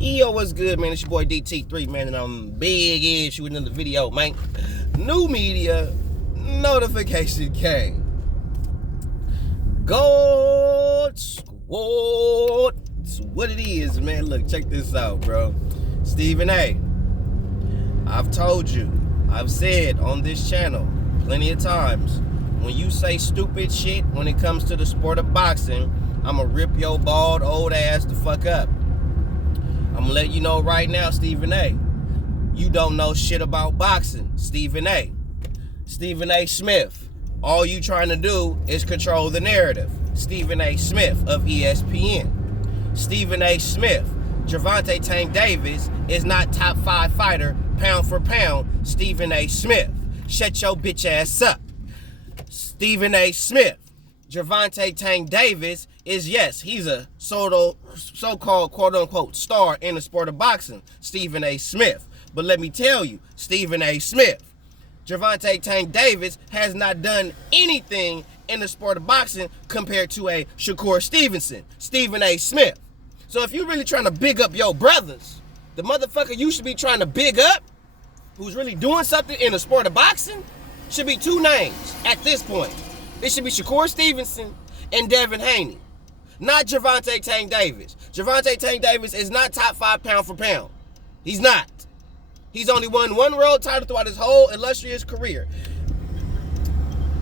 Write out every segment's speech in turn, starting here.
Yo, what's good, man? It's your boy DT3, man, and I'm big in shooting another video, man. New media notification came. Gold Squad. It's what it is, man. Look, check this out, bro. Stephen A. I've told you, I've said on this channel plenty of times, when you say stupid shit when it comes to the sport of boxing, I'ma rip your bald old ass the fuck up. I'm gonna let you know right now, Stephen A. You don't know shit about boxing, Stephen A. Stephen A. Smith. All you trying to do is control the narrative. Stephen A. Smith of ESPN. Stephen A. Smith. Gervonta Tank Davis is not top 5 fighter, pound for pound, Stephen A. Smith. Shut your bitch ass up. Stephen A. Smith. Gervonta Tank Davis is, yes, he's a so-called quote-unquote star in the sport of boxing, Stephen A. Smith. But let me tell you, Stephen A. Smith, Gervonta Tank Davis has not done anything in the sport of boxing compared to a Shakur Stevenson, Stephen A. Smith. So if you're really trying to big up your brothers, the motherfucker you should be trying to big up, who's really doing something in the sport of boxing, should be two names at this point. It should be Shakur Stevenson and Devin Haney, not Gervonta Tank Davis. Gervonta Tank Davis is not top 5 pound for pound. He's not. He's only won one world title throughout his whole illustrious career.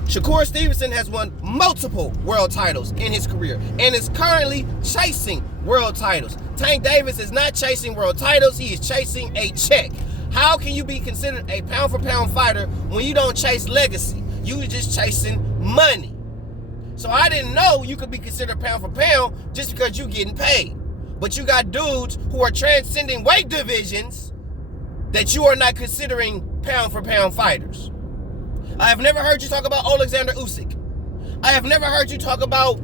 Shakur Stevenson has won multiple world titles in his career and is currently chasing world titles. Tank Davis is not chasing world titles. He is chasing a check. How can you be considered a pound for pound fighter when you don't chase legacy? You just chasing money. So I didn't know you could be considered pound for pound just because you getting paid. But you got dudes who are transcending weight divisions that you are not considering pound for pound fighters. I have never heard you talk about Alexander Usyk. I have never heard you talk about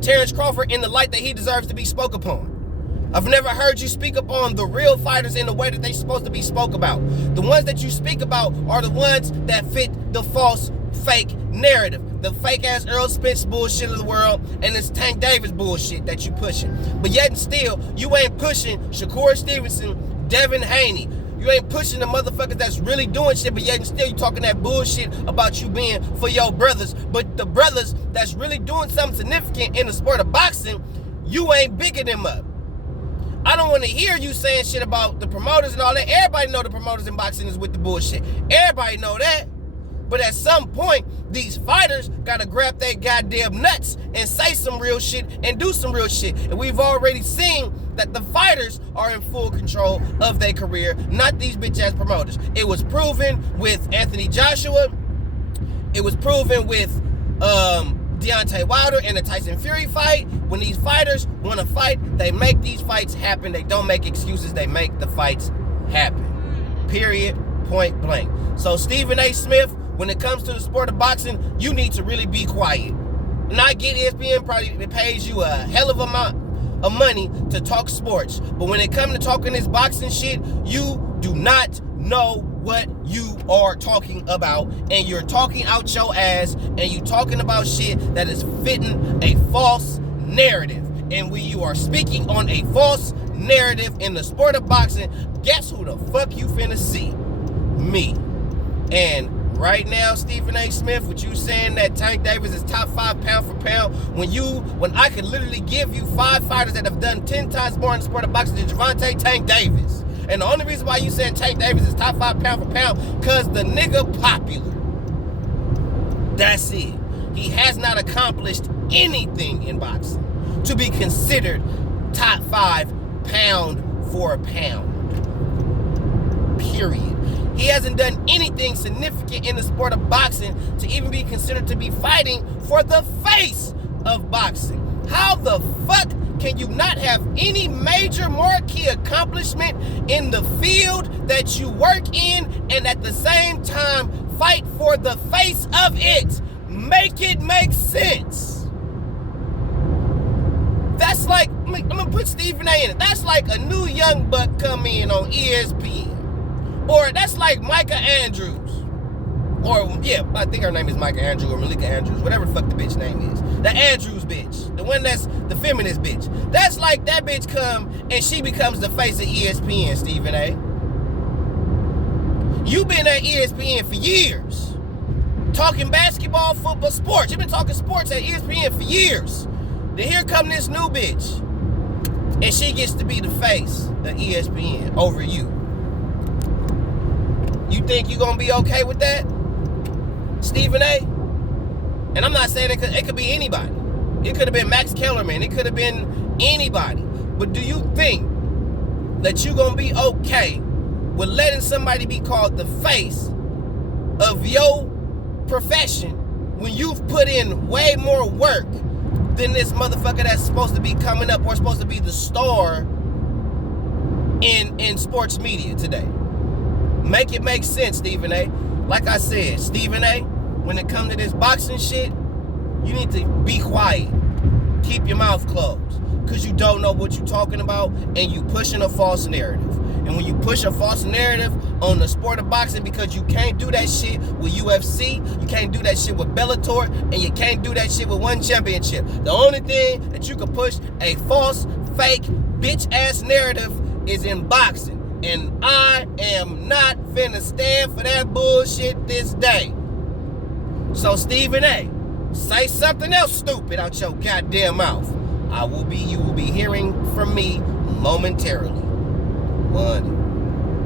Terrence Crawford in the light that he deserves to be spoke upon. I've never heard you speak upon the real fighters in the way that they're supposed to be spoke about. The ones that you speak about are the ones that fit the false, fake narrative. The fake-ass Earl Spence bullshit of the world and this Tank Davis bullshit that you pushing. But yet and still, you ain't pushing Shakur Stevenson, Devin Haney. You ain't pushing the motherfuckers that's really doing shit, but yet and still you talking that bullshit about you being for your brothers. But the brothers that's really doing something significant in the sport of boxing, you ain't bigging them up. I don't want to hear you saying shit about the promoters and all that. Everybody know the promoters in boxing is with the bullshit. Everybody know that. But at some point, these fighters gotta grab their goddamn nuts and say some real shit and do some real shit. And we've already seen that the fighters are in full control of their career, not these bitch-ass promoters. It was proven with Anthony Joshua. It was proven with Deontay Wilder in the Tyson Fury fight. When these fighters want to fight, they make these fights happen. They don't make excuses. They make the fights happen. Period. Point blank. So Stephen A. Smith, when it comes to the sport of boxing, you need to really be quiet. And I get ESPN probably pays you a hell of amount of money to talk sports. But when it comes to talking this boxing shit, you do not know what you are talking about, and you're talking out your ass, and you talking about shit that is fitting a false narrative. And when you are speaking on a false narrative in the sport of boxing, guess who the fuck you finna see? Me. And right now, Stephen A. Smith, with you saying that Tank Davis is top 5 pound for pound, when I could literally give you 5 fighters that have done 10 times more in the sport of boxing than Gervonta Tank Davis. And the only reason why you saying Tank Davis is top 5 pound for pound, because the nigga popular. That's it. He has not accomplished anything in boxing to be considered top 5 pound for pound. Period. He hasn't done anything significant in the sport of boxing to even be considered to be fighting for the face of boxing. How the fuck can you not have any major marquee accomplishment in the field that you work in and at the same time fight for the face of it? Make it make sense. That's like, I'm gonna put Stephen A in it. That's like a new young buck come in on ESPN. Or that's like Micah Andrews Or, yeah, I think her name is Micah Andrews or Malika Andrews, whatever the fuck the bitch name is. The Andrews bitch. The one that's the feminist bitch. That's like that bitch come and she becomes the face of ESPN, Stephen A. You've been at ESPN for years. Talking basketball, football, sports. You've been talking sports at ESPN for years. Then here come this new bitch. And she gets to be the face of ESPN over you. You think you gonna be okay with that, Stephen A? And I'm not saying it could be anybody. It could have been Max Kellerman. It could have been anybody. But do you think that you gonna be okay with letting somebody be called the face of your profession when you've put in way more work than this motherfucker that's supposed to be coming up or supposed to be the star in sports media today? Make it make sense, Stephen A. Like I said, Stephen A., when it comes to this boxing shit, you need to be quiet. Keep your mouth closed. Because you don't know what you're talking about and you pushing a false narrative. And when you push a false narrative on the sport of boxing, because you can't do that shit with UFC, you can't do that shit with Bellator, and you can't do that shit with one championship. The only thing that you can push a false, fake, bitch-ass narrative is in boxing. And I am not finna stand for that bullshit this day. So Stephen A., say something else stupid out your goddamn mouth. You will be hearing from me momentarily. One.